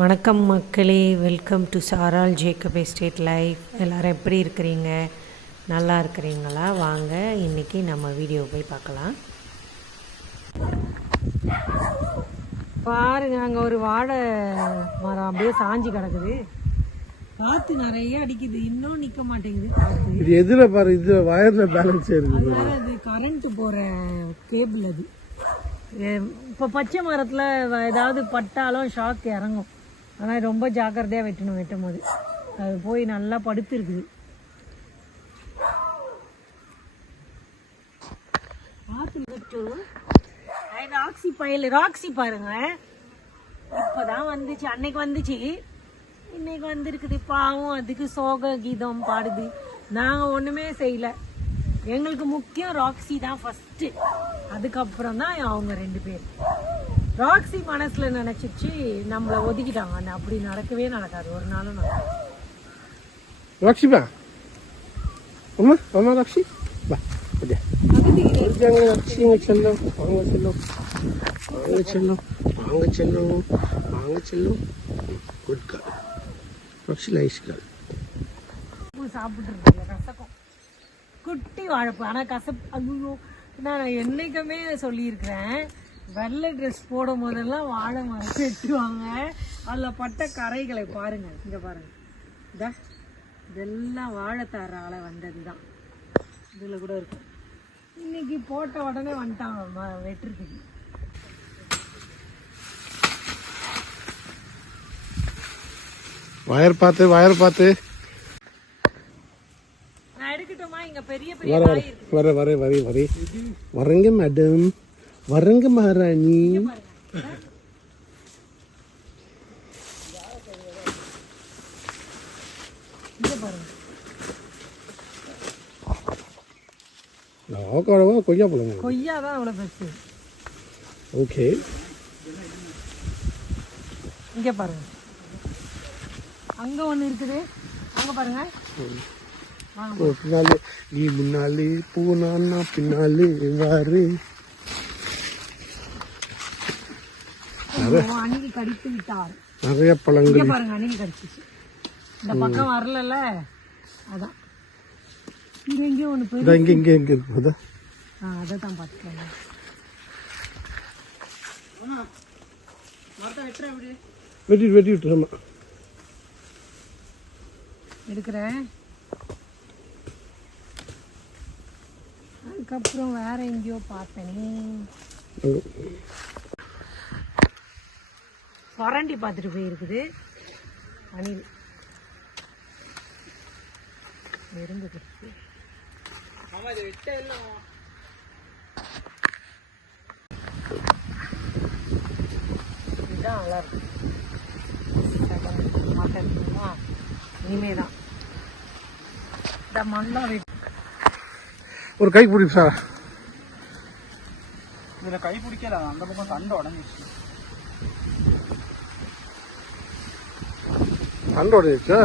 வணக்கம் மக்களே. Welcome to Saral Jacob estate life எல்லோரும் எப்படி இருக்கிறீங்க? நல்லா இருக்கிறீங்களா? வாங்க இன்றைக்கி நம்ம வீடியோ போய் பார்க்கலாம். பாருங்க அங்கே ஒரு வாழை மரம் அப்படியே சாஞ்சி கிடக்குது. காற்று நிறைய அடிக்குது. இன்னும் நிற்க மாட்டேங்குது காற்று இது எதுல பாரு? இது வயர்ல பேலன்ஸ் இருக்கு அதனால அது கரண்ட் போகிற கேபிள் அது. இப்போ பச்சை மரத்தில் ஏதாவது பட்டாலும் ஷாக் இறங்கும். ஆனால் ரொம்ப ஜாக்கிரதையாக வெட்டணும் வெட்டும் போது அது போய் நல்லா படுத்து இருக்குது ராக்ஸி பயல் ராக்ஸி பாருங்க. இப்போதான் வந்துச்சு அன்னைக்கு வந்துச்சு. இன்னைக்கு வந்திருக்குது பாவம் அதுக்கு சோக கீதம் பாடுது. நாங்கள் ஒன்றுமே செய்யலை. எங்களுக்கு முக்கியம் ராக்ஸி தான் ஃபஸ்ட்டு அதுக்கப்புறம் தான் அவங்க ரெண்டு பேர். ராக்ஸி மனசில் நினச்சிச்சு நம்மளை ஒதுக்கிட்டாங்க. அப்படி நடக்கவே நடக்காது. ஒரு நாளும் நடக்காது. ரக்ஷிபா அம்மா அம்மா ரக்ஷி வா அப்படியே. இருக்காங்க ரக்ஷி இங்க செல்லும். வாங்க செல்லும். வாங்க செல்லும். வாங்க செல்லும். வாங்க செல்லும். குட் கால் ரக்ஷி நைஸ் பூ கசக்கும். குட்டி வாழைப்பு ஆனால் கசப் ஐயோ. நான் என்னைக்குமே சொல்லியிருக்கிறேன். வெள்ளை ட்ரெஸ் போடும் போதெல்லாம் வாழை மரம் வெட்டுவாங்க. அதில் பட்ட கரைகளை பாருங்க இங்கே பாருங்க. இதா இதெல்லாம் வாழைத்தாரால வந்தது தான் இதில் கூட இருக்கும். இன்னைக்கு போட்ட உடனே வந்துட்டாங்க ம- வெட்டுறதுக்கு. வயர் பார்த்து வயர் பார்த்து. நான் எடுக்கட்டுமா? இங்கே பெரிய பெரிய வர வர வர வர வர வரங்க மேடம் வரங்க மகாராணி. நோக்கவா கொய்யா பழங்க கொய்யா தான் அவ்வளோ பெருசு ஓகே இங்கே பாருங்க. அங்கே ஒன்று இருக்குது. அங்கே பாருங்க. பின்னாலே நீ முன்னாலே போனா பின்னாலே வாரு அணில் கடித்து விட்டார். நிறைய பழங்கள் பாருங்க அணில் கடிச்சிச்சு. இந்த பக்கம் வரலல்ல? அதான். இங்கே எங்கேயோ ஒன்று போய் இங்க இங்க இங்க இருக்கு அதா ஆ அதை தான் பார்த்துக்கோங்க வெட்டிட்டு வெட்டி. விட்டுருமா எடுக்கிறேன். அதுக்கப்புறம் வேற எங்கேயோ பார்த்தனே. சொரண்டி பார்த்துட்டு போயிருக்குது. அணில். எறும்பு கடிச்சு. இதுதான் நல்லா இருக்கும் மட்டன் இனிமே தான் இந்த மண்ணெலாம் வெட்டி ஒரு கை பிடி சார். இதுல கை பிடிக்கல அந்த பக்கம் தண்டு உடஞ்சிருச்சு. அண்டோட இருக்கா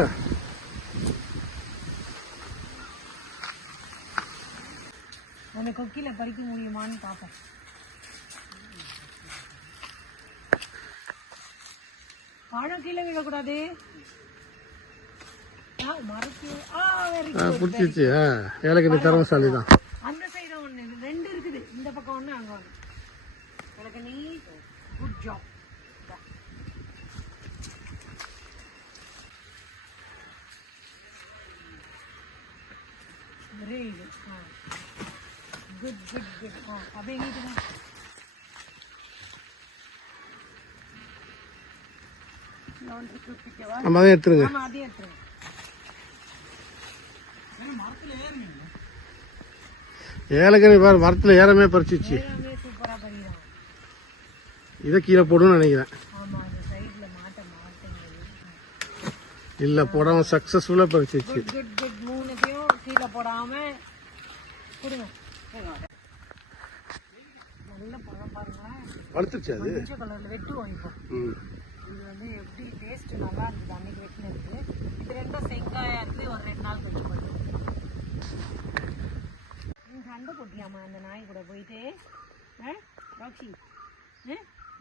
அந்த கொக்கில பறிக்க முடியுமான்னு பார்ப்போம். பழம் கீழே விழக்கூடாது. பிடிச்சிச்சு ஏலக்கணி திறமசாலி தான். அந்த சைடு இது ரெண்டு இருக்குது. இந்த பக்கம் ஒண்ணு அங்க ஒண்ணு. எனக்கு நீ good job very good good good good ஆ அப்படியே நீட்டுங்க நம்ம அதை எடுத்துருங்க ஆமா அதையும் எடுத்துருங்க ஏலக்கணி பாரு மரத்துல ஏறமே பறிச்சிச்சு இதை கீழே போடுன்னு நினைக்கிறேன் இல்ல போடாம சக்சஸ்ஃபுல்லா பறிச்சிச்சு குட் குட் குட் மூணுத்தையும் கீழே போடாம கொடுங்க. நல்ல பழம் வளர்த்துருச்சு அது? மஞ்சள் கலர்ல வெட்டுவோம் இப்போ. இது வந்து எப்படி டேஸ்ட் நல்லா இருந்தது அன்னைக்கு வெட்டினது இது ரெண்டும் செங்காயா இருந்து ஒரு ரெண்டு நாள் கழிச்சு பண்ணுவோம் சண்டை போட்டியாமா அந்த நாய் கூட போயிட்டு? ராக்ஸி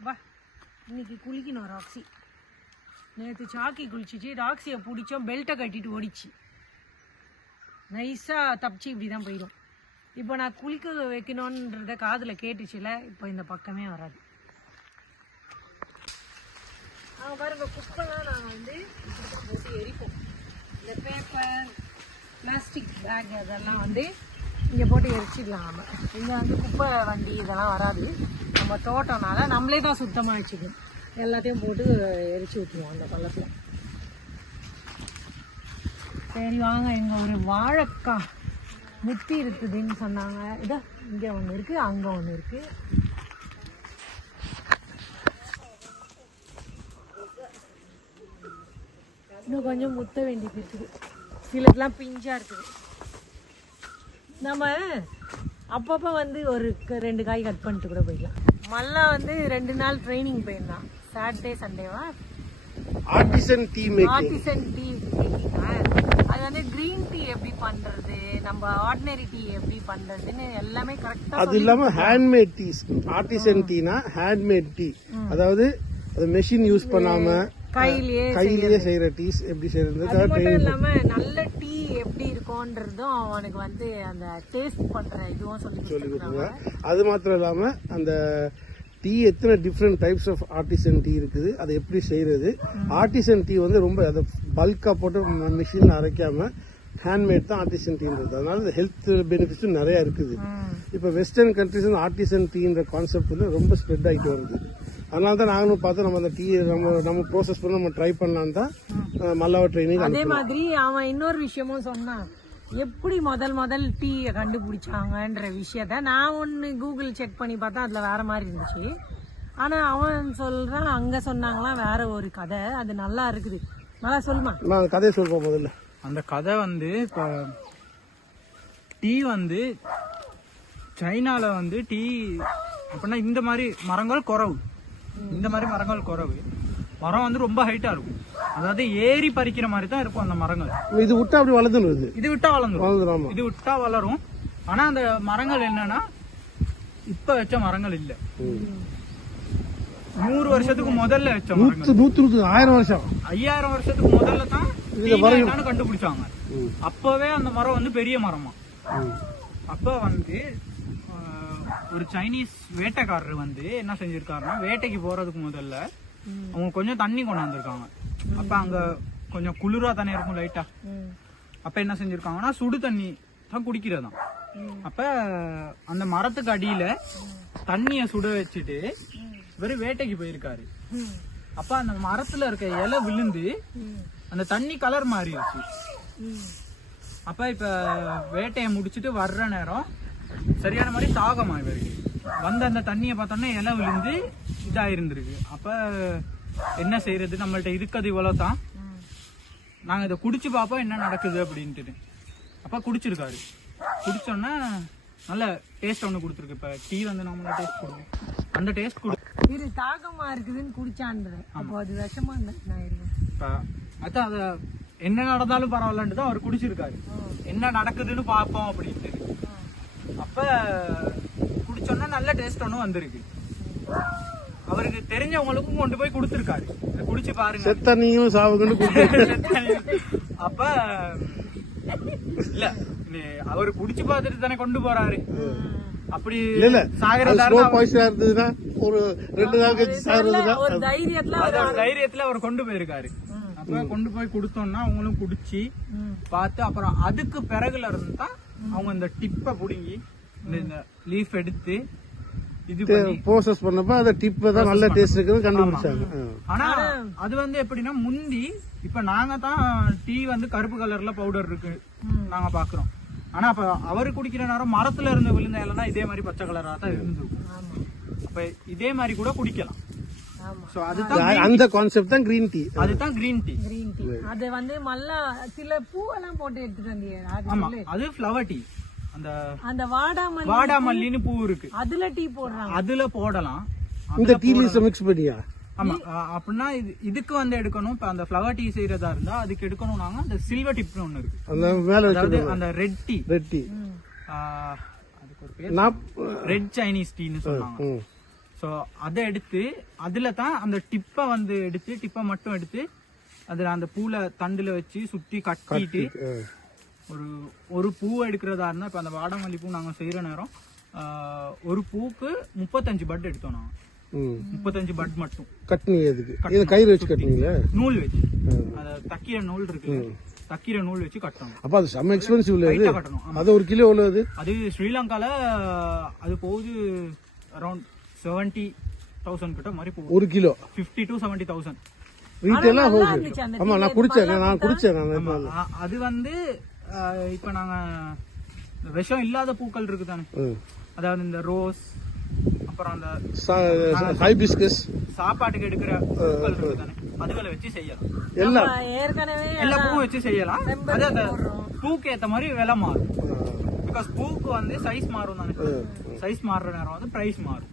வா. இன்னைக்கு குளிக்கணும் ராக்ஸி நேற்று சாக்கி குளிச்சிச்சு டாக்ஸியை பிடிச்சோம் பெல்ட்டை கட்டிட்டு ஓடிச்சு. நைஸாக தப்பிச்சு இப்படி தான் போயிடும் இப்போ நான் குளிக்க வைக்கணுன்றத காதில் கேட்டுச்சுல இப்போ இந்த பக்கமே வராது. ஆ பாருங்க குப்பைலாம் நாங்கள் வந்து இப்படி தான் போட்டு எரிப்போம். இந்த பேப்பர் பிளாஸ்டிக் பேக் அதெல்லாம் வந்து இங்கே போட்டு எரிச்சிடலாம் நம்ம இங்கே வந்து குப்பை வண்டி இதெல்லாம் வராது. நம்ம தோட்டம்னால நம்மளே தான் சுத்தமாக வச்சுக்கணும். எல்லாத்தையும் போட்டு எரிச்சு விட்டுருவோம் அந்த பள்ளத்தில். சரி வாங்க இங்கே ஒரு வாழைக்காய் முத்தி இருக்குதுன்னு சொன்னாங்க. இதோ இங்கே ஒன்று இருக்குது அங்கே ஒன்று இருக்குது இன்னும் கொஞ்சம் முத்த வேண்டியது இருக்குது. சிலதுலாம் பிஞ்சா இருக்குது. நம்ம அப்பப்போ வந்து ஒரு ரெண்டு காய் கட் பண்ணிட்டு கூட போயிடலாம். மல்லா வந்து ரெண்டு நாள் ட்ரைனிங் போயிருந்தான். Saturday சண்டேவா artisan tea making artisan tea அது வந்து கிரீன் டீ எப்படி பண்றது நம்ம ஆர்டினரி டீ எப்படி பண்றதுன்னு எல்லாமே கரெக்டா அது இல்லாம ஹேண்ட்மேட் டீ ஆர்டிசன் டீனா ஹேண்ட்மேட் டீ அதாவது அது மெஷின் யூஸ் பண்ணாம கையிலேயே கையிலேயே செய்யற டீஸ் எப்படி செய்யறது? அது மட்டும் இல்லாம நல்ல டீ எப்படி இருக்கும்ன்றதும் அவனுக்கு வந்து அந்த டேஸ்ட் பண்ற இதுவும் சொல்லி கொடுத்துருக்காங்க. அது மாத்திரம் இல்லாம அந்த டீ எத்தனை different types of artisan tea இருக்குது அதை எப்படி செய்யறது ஆர்டிசன் டீ வந்து ரொம்ப அதை பல்கா போட்டு மிஷின்ல அரைக்காம ஹேண்ட்மேட் தான் ஆர்டிசன் டீன்றது அதனால ஹெல்த் பெனிஃபிட்ஸும் நிறைய இருக்குது. இப்போ வெஸ்டர்ன் கண்ட்ரிஸ் ஆர்டிசன் டீன்ற கான்செப்ட் வந்து ரொம்ப ஸ்ப்ரெட் ஆகிட்டு வருது. அதனால தான் நாங்களும் பார்த்தோம் நம்ம அந்த டீ நம்ம நம்ம ப்ரோசஸ் பண்ணி நம்ம ட்ரை பண்ணலான்னு தான் மல்லாவ ட்ரைனிங் அதே மாதிரி அவன் இன்னொரு விஷயமும் சொன்னான். எப்படி முதல் முதல் டீயை கண்டுபிடிச்சாங்கன்ற விஷயத்த நான் ஒன்று கூகுள் செக் பண்ணி பார்த்தா அதில் வேற மாதிரி இருந்துச்சு. ஆனால் அவன் சொல்கிறான் அங்கே சொன்னாங்களாம் வேற ஒரு கதை. அது நல்லா இருக்குது. நல்லா சொல்லுமா? நான் கதையை சொல்றேன் முதல்ல. அந்த கதை வந்து இப்போ டீ வந்து சைனால வந்து டீ அப்படின்னா இந்த மாதிரி மரங்கள் குறவு. இந்த மாதிரி மரங்கள் குறவு. மரம் வந்து ரொம்ப ஹைட்டா இருக்கும். அதாவது ஏறி பறிக்கிற மாதிரி தான் இருக்கும் அந்த மரங்கள். இது விட்டா அப்படி வளர்ந்துருது இது. விட்டா வளர்ந்துரும். இது விட்டா வளரும். ஆனா அந்த மரங்கள் என்னன்னா இப்ப வச்ச மரங்கள் இல்ல. நூறு வருஷத்துக்கு முதல்ல வச்ச நூத்து நூத்து ஆயிரம் வருஷம். ஐயாயிரம் வருஷத்துக்கு முதல்ல தான் கண்டுபிடிச்சாங்க. அப்பவே அந்த மரம் வந்து பெரிய மரமா. அப்ப வந்து ஒரு சைனீஸ் வேட்டைக்காரர் வந்து என்ன செஞ்சிருக்காருன்னா வேட்டைக்கு போறதுக்கு முதல்ல அவங்க கொஞ்சம் தண்ணி கொண்டு வந்திருக்காங்க அப்ப அங்க கொஞ்சம் குளிரா தானே இருக்கும் லைட்டா அப்ப என்ன செஞ்சிருக்காங்கன்னா சுடு தண்ணி தான் குடிக்கிறதாம். அப்ப அந்த மரத்துக்கு அடியில தண்ணிய சுட வச்சுட்டு இவரு வேட்டைக்கு போயிருக்காரு. அப்ப அந்த மரத்துல இருக்க இலை விழுந்து அந்த தண்ணி கலர் மாறிடுச்சு. அப்ப இப்ப வேட்டையை முடிச்சிட்டு வர்ற நேரம் சரியான மாதிரி தாகமா இவருக்கு. வந்த அந்த தண்ணியை பார்த்தோன்னே இலை விழுந்து இதா இருந்திருக்கு அப்ப என்ன செய்யறது நம்மள்ட்ட இருக்கிறது இவ்வளவு தான் நாங்க இதை குடிச்சு பார்ப்போம் என்ன நடக்குது அப்படின்ட்டு. அப்ப குடிச்சிருக்காரு. குடிச்சோன்னா நல்ல டேஸ்ட் ஒன்று கொடுத்துருக்கு. இப்ப டீ வந்து நாம டேஸ்ட் கொடுக்கும். அந்த டேஸ்ட் கொடு இது தாகமா இருக்குதுன்னு குடிச்சான்ற அப்போ அது விஷமா இப்ப அதான் அத என்ன நடந்தாலும் பரவாயில்லன்ட்டு தான் அவர் குடிச்சிருக்காரு. என்ன நடக்குதுன்னு பார்ப்போம் அப்படின்ட்டு. அப்ப குடிச்சோன்னா நல்ல டேஸ்ட் ஒன்று வந்திருக்கு. அவருக்கு தெரிஞ்சவங்களுக்கும் கொண்டு போய் கொடுத்துருக்காரு. இதை குடிச்சு பாருங்க. செத்த நீங்களும் கூப்பிட்டு அப்ப இல்ல அவரு குடிச்சு பார்த்துட்டு தானே கொண்டு போறாரு. அப்படி இல்ல இருந்ததுன்னா ஒரு ரெண்டு நாள் கழிச்சு சாகிறதுனா ஒரு தைரியத்துல அது ஒரு தைரியத்துல அவர் கொண்டு போயிருக்காரு. அப்ப கொண்டு போய் கொடுத்தோம்னா அவங்களும் குடிச்சு பார்த்து அப்புறம் அதுக்கு பிறகுல இருந்து தான் அவங்க இந்த டிப்பை புடுங்கி இந்த லீஃப் எடுத்து இது ப்ரோசஸ் பண்ணப்ப அந்த டிப்பை தான் நல்ல டேஸ்ட் இருக்குன்னு கண்டுபிடிச்சாங்க. ஆனா அது வந்து எப்படின்னா முந்தி இப்ப நாங்க தான் டீ வந்து கருப்பு கலர்ல பவுடர் இருக்கு நாங்க பாக்குறோம். ஆனா அப்ப அவரு குடிக்கிற நேரம் மரத்துல இருந்து விழுந்த இலைனா இதே மாதிரி பச்சை கலரா தான் இருந்திருக்கும் ஆமா. அப்ப இதே மாதிரி கூட குடிக்கலாம். ஆமா. சோ அதுதான் அந்த கான்செப்ட் தான் கிரீன் டீ அதுதான் கிரீன் டீ கிரீன் டீ அது வந்து மல்லா சில பூவெல்லாம் போட்டு எடுத்துட்டு அது ஆமா. அது ஃப்ளவர் டீ அந்த அந்த வாடாமல்லி வாடாமல்லின்னு பூ இருக்கு. அதுல டீ போடுறாங்க. அதுல போடலாம். இந்த டீ லீவ்ஸ் மிக்ஸ் பண்ணியா? ஆமா அப்படின்னா இது இதுக்கு வந்து எடுக்கணும். இப்ப அந்த ஃப்ளவர் டீ செய்யறதா இருந்தா அதுக்கு எடுக்கணும்னாங்க அந்த சில்வர் டிப்னு ஒண்ணு இருக்கு. அந்த மேல அதாவது அந்த ரெட் டீ ரெட் டீ அதுக்கு ஒரு பேர் நான் ரெட் சைனீஸ் டீன்னு சொன்னாங்க. ஸோ அதை எடுத்து அதில் தான் அந்த டிப்பை வந்து எடுத்து டிப்பை மட்டும் எடுத்து அதில் அந்த பூல தண்டில் வச்சு சுற்றி கட்டிட்டு ஒரு ஒரு பூவை எடுக்கிறதா இருந்தால் இப்போ அந்த வாடாமல்லி பூ நாங்கள் செய்கிற நேரம் ஒரு பூக்கு முப்பத்தஞ்சு பட் எடுத்தோம் நாங்கள் முப்பத்தஞ்சு பட் மட்டும். கட்னி எதுக்கு? இது கயிறு வச்சு கட்டினீங்களா? நூல் வச்சு. அந்த தக்கிர நூல் இருக்கு தக்கிர நூல் வச்சு கட்டணும். அப்போ அது செம்ம எக்ஸ்பென்சிவ்ல இது லைட்டாக கட்டணும். அது ஒரு கிலோ எவ்வளோ அது? அது ஸ்ரீலங்கால அது போகுது அரௌண்ட் செவன்ட்டி தௌசண்ட் கிட்ட மாதிரி போகுது. ஒரு kilo? Fifty to seventy thousand ரீட்டெயிலாக ஆமா நான் குடிச்சேன். நான் குடிச்சேன். அது வந்து இப்ப நாங்க இந்த விஷம் இல்லாத பூக்கள் இருக்கு தானே. அதாவது இந்த ரோஸ் அப்புறம் அந்த ஹைபிஸ்கஸ். சாப்பாட்டுக்கு எடுக்கிற பூக்கள் இருக்கு தானே அதுகளை வச்சு செய்யலாம். எல்லாம் ஏற்கனவே எல்லா பூவும் வச்சு செய்யலாம். அது அந்த பூக்கு ஏத்த மாதிரி விலை மாறும். பிகாஸ் பூக்கு வந்து சைஸ் மாறும் தானே? சைஸ் மாறுற நேரம் வந்து பிரைஸ் மாறும்.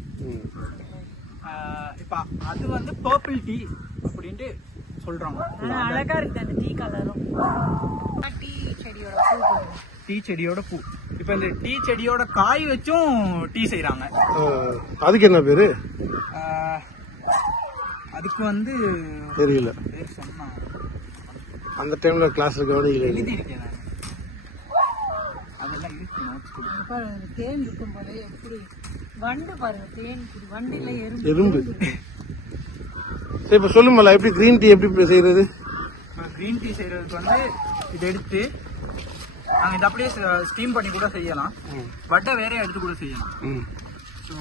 இப்ப அது வந்து பர்பிள் டீ அப்படின்ட்டு சொல்றாங்க. அழகா இருக்கு அந்த டீ கலரும் டீ. டீ செடியோட பூ. இப்ப இந்த டீ செடியோட காய் வச்சும் டீ செய்றாங்க. அஹ், அதுக்கு என்ன பேரு? அதுக்கு வந்து தெரியல. அந்த டைம்ல கிளாஸ்ல கவனிக்கல எழுதி இருக்கேன் நான். அதெல்லாம் இருக்கு. பாருங்க தேன் இருக்கும் போது எப்படி வண்டு பாருங்க தேன் குடி வண்டு இல்ல எறும்பு. எறும்பு சரி இப்ப சொல்லுமல்ல எப்படி கிரீன் டீ எப்படி செய்யறது கிரீன் டீ செய்யறதுக்கு வந்து இதை எடுத்து நாங்க இதை அப்படியே ஸ்டீம் பண்ணி கூட செய்யலாம். பட்டை வேற எடுத்து கூட செய்யலாம். ஸோ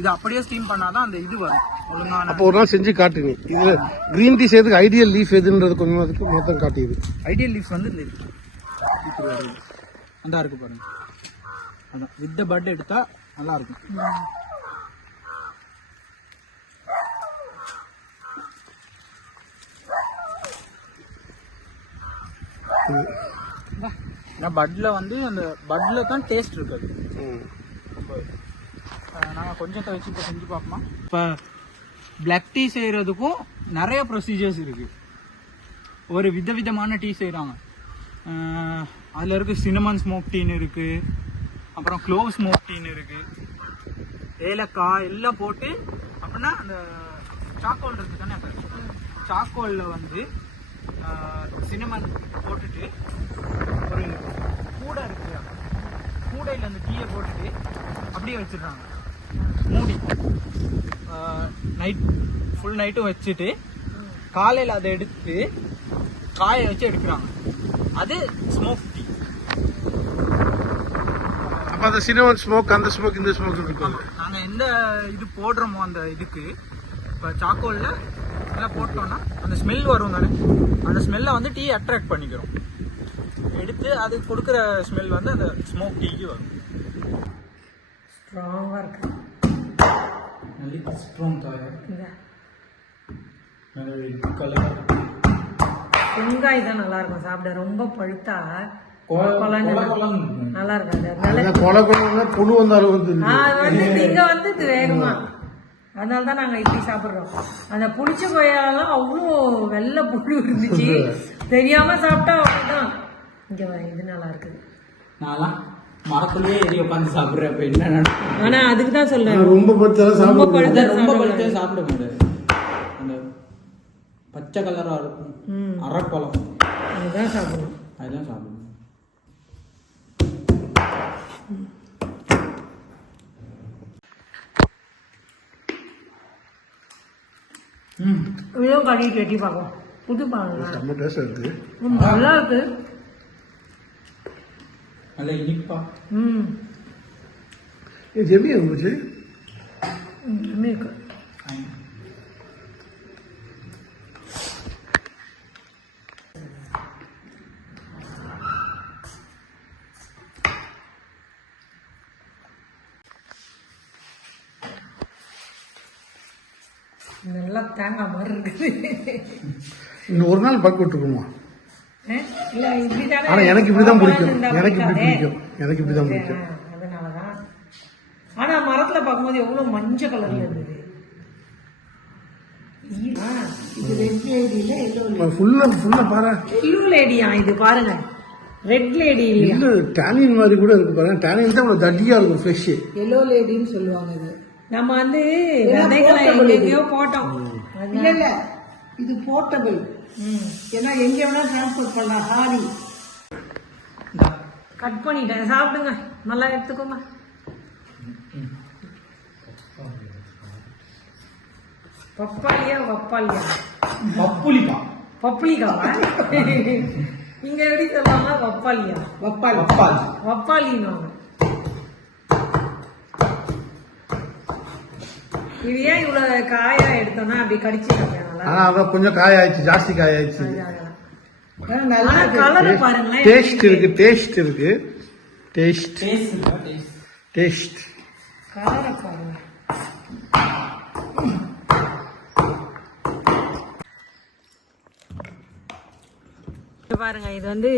இது அப்படியே ஸ்டீம் பண்ணாதான் அந்த இது வரும். ஒழுங்கான அப்போ ஒரு நாள் செஞ்சு காட்டு நீ இதுல கிரீன் டீ செய்யறதுக்கு ஐடியல் லீஃப் எதுன்றது கொஞ்சம் அதுக்கு மொத்தம் காட்டிடு. ஐடியல் லீஃப் வந்து இந்த. அந்த இருக்கு பாருங்க. அதான் வித் பட் எடுத்தா நல்லா இருக்கும். ஏன்னா பட்ல வந்து அந்த பட்ல தான் டேஸ்ட் இருக்குது. நாங்கள் கொஞ்சம் கழிச்சு இப்போ செஞ்சு பார்ப்போமா? இப்போ பிளாக் டீ செய்கிறதுக்கும் நிறைய ப்ரொசீஜர்ஸ் இருக்குது ஒரு விதவிதமான டீ செய்கிறாங்க அதில் இருக்க சினமன் ஸ்மோக் டீன்னு இருக்குது அப்புறம் க்ளோவ் ஸ்மோக் டீன்னு இருக்குது ஏலக்காய் எல்லாம் போட்டு அப்படின்னா அந்த சாக்கோல் இருக்குது தானே சாக்கோலில் வந்து சினமன் போட்டுட்டு கூடை இருக்கு கூடையில் அந்த டீயை போட்டுட்டு அப்படியே வச்சிடுறாங்க. மூடி. நைட் ஃபுல் நைட்டும் வச்சுட்டு காலையில் அதை எடுத்து காய வச்சு எடுக்கிறாங்க. அது ஸ்மோக் டீ அப்ப அந்த சினிமன் ஸ்மோக் அந்த ஸ்மோக் இந்த ஸ்மோக் இருக்கும் நாங்கள் எந்த இது போடுறோமோ அந்த இதுக்கு இப்போ சாக்கோலில் எல்லாம் போட்டோம்னா அந்த ஸ்மெல் வரும் தானே? அந்த ஸ்மெல்லை வந்து டீ அட்ராக்ட் பண்ணிக்கிறோம். எடுத்து அது கொடுக்குற ஸ்மெல் வந்து அந்த ஸ்மோக் டீக்கு வரும். ஸ்ட்ராங்கா இருக்கு. நல்ல ஸ்ட்ராங் இந்த கலர் வெங்காய் தான் நல்லா இருக்கும் சாப்பிட. ரொம்ப பழுத்தா நல்லா இருக்காது. புழு வந்தாலும் வந்து அது வந்து இங்க வந்து இது வேகமா. அதனால தான் நாங்க இப்படி சாப்பிடுறோம். அந்த புளிச்ச கொய்யாலாம் அவ்வளோ வெள்ளை புழு இருந்துச்சு. தெரியாம சாப்பிட்டா அவ்வளவுதான். இங்க இது நல்லா இருக்குது நான்லாம் மரத்துலயே ஏறி உட்காந்து சாப்பிடுறேன். அப்ப என்ன நடக்கும்? ஆனா அதுக்கு தான் சொல்றேன். ரொம்ப படுத்தாலும் ரொம்ப பழுத்தா ரொம்ப பழுத்தே சாப்பிட முடியாது அந்த பச்சை கலரா இருக்கும். ம். அரைப்பழம். அதுதான் சாப்பிடணும். அதெல்லாம் சாப்பிடணும். ம். இவ்வளோ கடிட்டு வெட்டி பார்க்கலாம் புது பாருங்க செம்ம டேஸ்ட் இருக்கு. நல்லா இருக்கு. நல்ல இனிப்பா ம் ஏ ஜெமி இருக்கு நல்லா தேங்காய் மாதிரி இருக்குது. இன்னும் ஒரு நாள் பக்கு விட்டுருக்குமா ஆனா எனக்கு இப்படிதான் பிடிக்கும். எனக்கு இப்படி. பிடிக்கும். எனக்கு இப்படிதான் பிடிக்கும். அதனாலதான். ஆனா மரத்துல பார்க்கும்போது எவ்வளவு மஞ்சள் கலர்ல இருந்தது. ஆ, இது ரெட் லேடியில எல்லோ ஃபுல்லா ஃபுல்லா பாரு. எல்லோ லேடியா இது பாருங்க. ரெட் லேடி இல்ல டேனின் மாதிரி கூட இருக்கு பாருங்க. டேனின் தான் இவ்வளவு தட்டியா இருக்கும் ஃப்ரெஷ் எல்லோ லேடின்னு சொல்லுவாங்க இது. நம்ம வந்து விதைகளை எங்கெங்கயோ போட்டோம். இல்ல இல்ல. இது போர்ட்டபிள் ம். ஏன்னா எங்க வேணா டிரான்ஸ்போர்ட் பண்ணலாம். ஹாரி கட் பண்ணிட்டேன். சாப்பிடுங்க. நல்லா எடுத்துக்கோங்க. பப்பாளியா வப்பாளியா? பப்புளிக்கா? பப்புளிக்காவா? இங்க எப்படி சொல்லுவாங்க வப்பாளியா? வப்பால் பப்பாளி வப்பாளின்னு இது ஏன் இவ்வளவு காயா எடுத்தோம்னா அப்படி கடிச்சிருக்கேன் ஆனா அதான் கொஞ்சம் காய ஆயிடுச்சு ஜாஸ்தி காய ஆயிடுச்சு டேஸ்ட் இருக்கு. டேஸ்ட் இருக்கு. டேஸ்ட் டேஸ்ட் பாருங்க. இது வந்து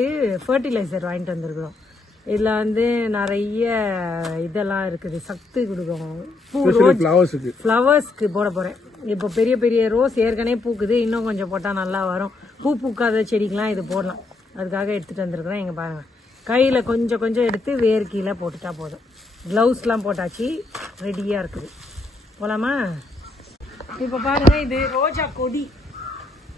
ஃபர்டிலைசர் வாங்கிட்டு வந்திருக்கிறோம். இதுல வந்து நிறைய இதெல்லாம் இருக்குது. சத்து கொடுக்கும். பூ ரோஸ் ஃப்ளவர்ஸுக்கு போட போறேன். இப்போ பெரிய பெரிய ரோஸ் ஏற்கனவே பூக்குது. இன்னும் கொஞ்சம் போட்டா நல்லா வரும். பூ பூக்காத செடிக்கெல்லாம் இது போடலாம். அதுக்காக எடுத்துட்டு வந்திருக்கிறேன். இங்க பாருங்க. கையில கொஞ்சம் கொஞ்சம் எடுத்து வேர் கீழே போட்டுட்டா போதும். க்ளவுஸ்லாம் போட்டாச்சு. ரெடியா இருக்குது. போலாமா? இப்போ பாருங்க இது ரோஜா கொடி.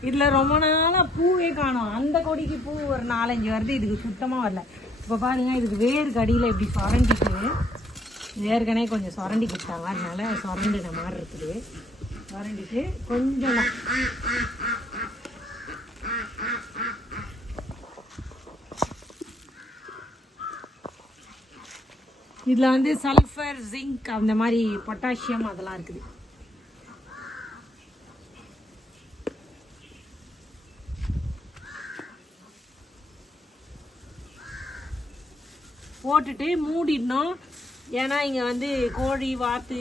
இதுல ரொம்ப நாளா பூவே காணோம். அந்த கொடிக்கு பூ ஒரு நாலஞ்சு வருது. இதுக்கு சுத்தமா வரல. இப்போ பாருங்க இதுக்கு வேறு கடியில் இப்படி சுரண்டிட்டு வேர்கனே கொஞ்சம் சுரண்டி கொடுத்தாங்க அதனால சுரண்டின மாதிரி இருக்குது. சுரண்டிட்டு கொஞ்சம். இதில் வந்து சல்ஃபர் ஜிங்க் அந்த மாதிரி பொட்டாசியம் அதெல்லாம் இருக்குது. போட்டுட்டு மூடிடணும். ஏன்னா இங்கே வந்து கோழி வாத்து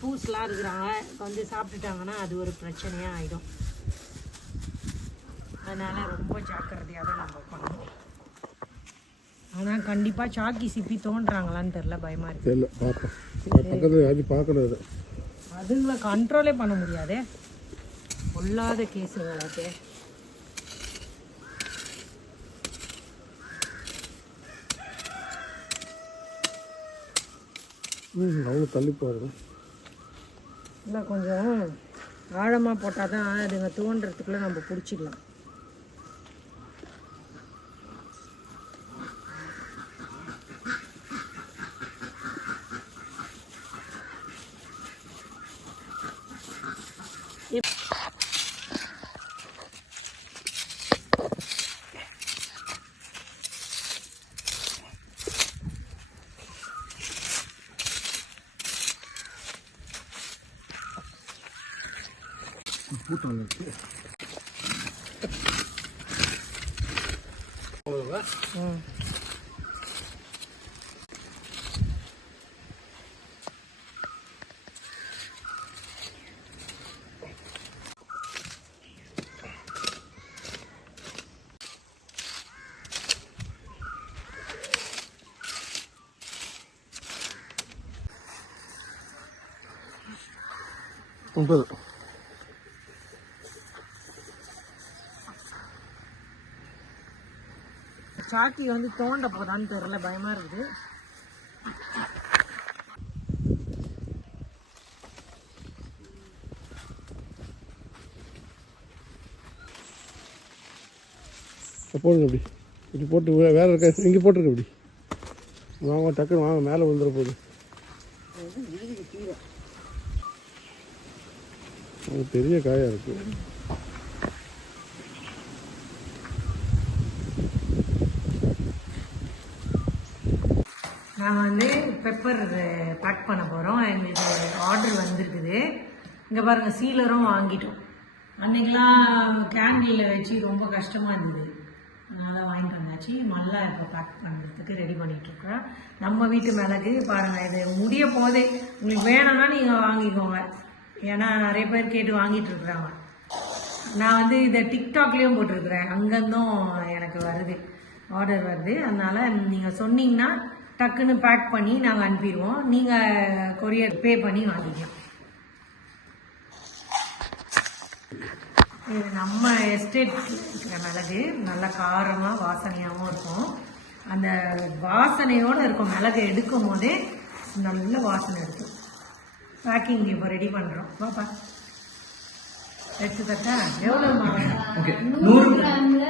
பூஸ்லாம் இருக்கிறாங்க. வந்து சாப்பிட்டுட்டாங்கன்னா அது ஒரு பிரச்சனையாக ஆகிடும் அதனால ரொம்ப ஜாக்கிரதையாக தான் நம்ம பண்ணணும். ஆனால் கண்டிப்பாக சாக்கி சிப்பி தோன்றாங்களான்னு தெரில பயமாக இருக்கு. தெரியல. பார்ப்போம். பக்கத்தில் யாரும் பார்க்கணும் அதை அதுங்களை கண்ட்ரோலே பண்ண முடியாதே. பொல்லாத கேஸுங்களுக்கு ம் அவ்வளோ தள்ளி பாருங்க இல்லை கொஞ்சம் ஆழமாக போட்டால் தான் அதுங்க தோன்றதுக்குள்ளே நம்ம பிடிச்சிக்கலாம். ம் முப்பது சாக்கி வந்து தோண்ட போதான்னு தெரில பயமாக இருக்குது. போடுங்க அப்படி. இப்படி போட்டு வேறு வேற இருக்க இங்கே போட்டுருங்க அப்படி. வாங்க டக்குன்னு வாங்க மேலே விழுந்துற போகுது பெரிய காயா இருக்கு நான் வந்து பெப்பர் பேக் பண்ண போகிறோம் எங்களுக்கு ஆர்டர் வந்திருக்குது இங்கே பாருங்கள் சீலரும் வாங்கிட்டோம். அன்றைக்கெலாம் கேண்டில் வச்சு ரொம்ப கஷ்டமாக இருந்தது. அதனால் வாங்கிட்டு வந்தாச்சு. நல்லா இப்போ பேக் பண்ணுறதுக்கு ரெடி பண்ணிகிட்ருக்கோம் நம்ம வீட்டு மிளகு பாருங்கள் இது முடிய போதே. உங்களுக்கு வேணும்னா நீங்கள் வாங்கிக்கோங்க. ஏன்னா நிறைய பேர் கேட்டு வாங்கிட்டு இருக்கிறாங்க. நான் வந்து இதை டிக்டாக்லேயும் போட்டிருக்கிறேன். அங்கேருந்தும் எனக்கு வருது. ஆர்டர் வருது. அதனால் நீங்கள் சொன்னீங்கன்னா டக்குன்னு பேக் பண்ணி நாங்கள் அனுப்பிடுவோம். நீங்கள் கொரியர் பே பண்ணி வாங்கிக்கலாம். இது நம்ம எஸ்டேட் இருக்கிற மிளகு நல்ல காரமாக வாசனையாகவும் இருக்கும். அந்த வாசனையோடு இருக்கும் மிளகு எடுக்கும் போதே நல்ல வாசனை இருக்கும். பேக்கிங் இப்போ ரெடி பண்ணுறோம் பாப்பா எடுத்து தட்டா? எவ்வளோம்மா நூறு கிராம்ல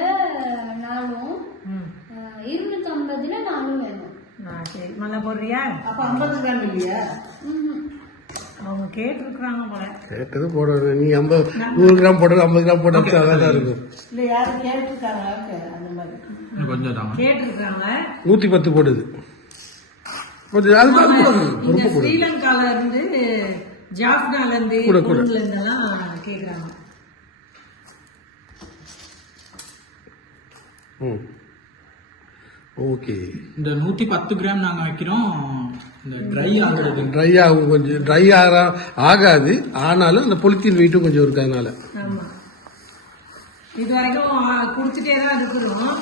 நாலும் ம். இருநூத்தி ஐம்பதுல நாலும் வேணும். ஆ சரி. மல்ல போடுறியா? அப்ப ஐம்பது கிராம் இல்லையா. அவங்க கேட்டிருக்கிறாங்க போல. கேட்டது போட நீ ஐம்பது நூறு கிராம் போட்டது ஐம்பது கிராம் போட்டது அழகா இருக்கும் இல்ல யாரும் கேட்டிருக்காங்க. அந்த மாதிரி. கொஞ்சம் தான் கேட்டிருக்காங்க. நூத்தி பத்து போடுது. கொஞ்சம் அது போடுது இங்க ஸ்ரீலங்கால இருந்து ஜாஃப்னால இருந்து கூட, இருந்தெல்லாம் ம். ஓகே இந்த நூத்தி பத்து கிராம் நாங்க வைக்கிறோம். இந்த ட்ரை ஆகுறது. ட்ரை ஆகும். கொஞ்சம் ட்ரை ஆக ஆகாது. ஆனாலும் அந்த பொலித்தீன் வெயிட்டும் கொஞ்சம் இருக்கு அதனால ஆமா. இது வரைக்கும் ஆ, குடுத்துட்டே தான் இருக்கிறோம்.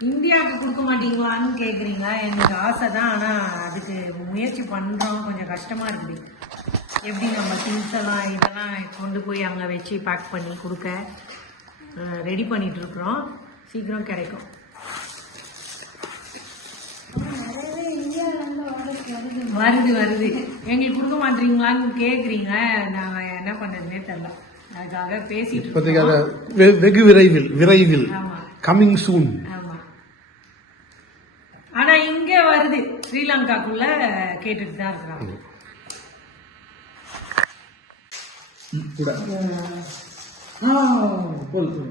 இந்தியாவுக்கு கொடுக்க மாட்டீங்களான்னு கேக்குறீங்க. எனக்கு ஆசை தான். ஆனா அதுக்கு முயற்சி பண்றோம். கொஞ்சம் கஷ்டமா இருக்குது. எப்படி நம்ம திங்ஸ் எல்லாம் இதெல்லாம் கொண்டு போய் அங்க வச்சு பேக் பண்ணி கொடுக்க ரெடி பண்ணிட்டு இருக்கிறோம். சீக்கிரம் கிடைக்கும். வருது வருது. எங்களுக்கு கொடுக்க மாட்டீங்களான்னு கேக்குறீங்க. நாங்க என்ன பண்றதுனே தெரியல. அதுக்காக பேசிட்டு வெகு விரைவில் விரைவில். கம்மிங் சூன் ஆமா. ஆனா இங்க வருது. ஸ்ரீலங்காக்குள்ள கேட்டுட்டு தான் இருக்கிறாங்க. கூட. போதும்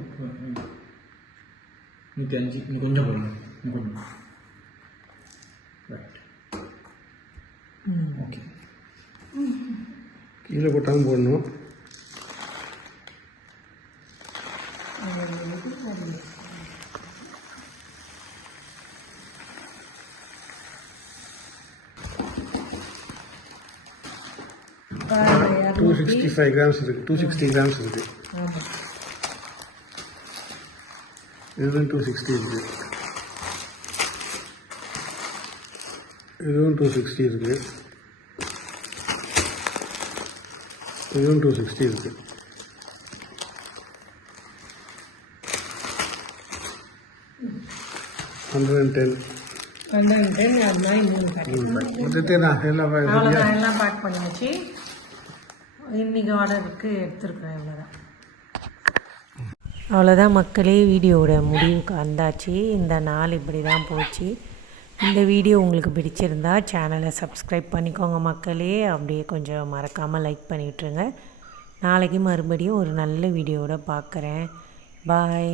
நூத்தி அஞ்சு இன்னும் கொஞ்சம் போடுங்க இன்னும் கொஞ்சம் ரைட் ஓகே கீழே போட்டாலும் போடணும். டூ சிக்ஸ்டி ஃபைவ் கிராம்ஸ் இருக்கு டூ சிக்ஸ்டி கிராம்ஸ் இருக்கு. ஆமா. இதுவும் டூ சிக்ஸ்டி இருக்கு இதுவும் டூ சிக்ஸ்டி இருக்கு இதுவும் டூ சிக்ஸ்டி இருக்கு ஹண்ட்ரட் அண்ட் டென் இன்னைக்கு ஆர்டருக்கு எடுத்துருக்குறேன் இவ்வளோதான் அவ்வளோதான் மக்களே வீடியோவோட முடிவுக்கு வந்தாச்சு. இந்த நாள் இப்படி தான் போச்சு. இந்த வீடியோ உங்களுக்கு பிடிச்சிருந்தா சேனலை சப்ஸ்கிரைப் பண்ணிக்கோங்க மக்களே. அப்படியே கொஞ்சம் மறக்காமல் லைக் பண்ணிவிட்ருங்க நாளைக்கு மறுபடியும் ஒரு நல்ல வீடியோவோட பார்க்குறேன் பாய்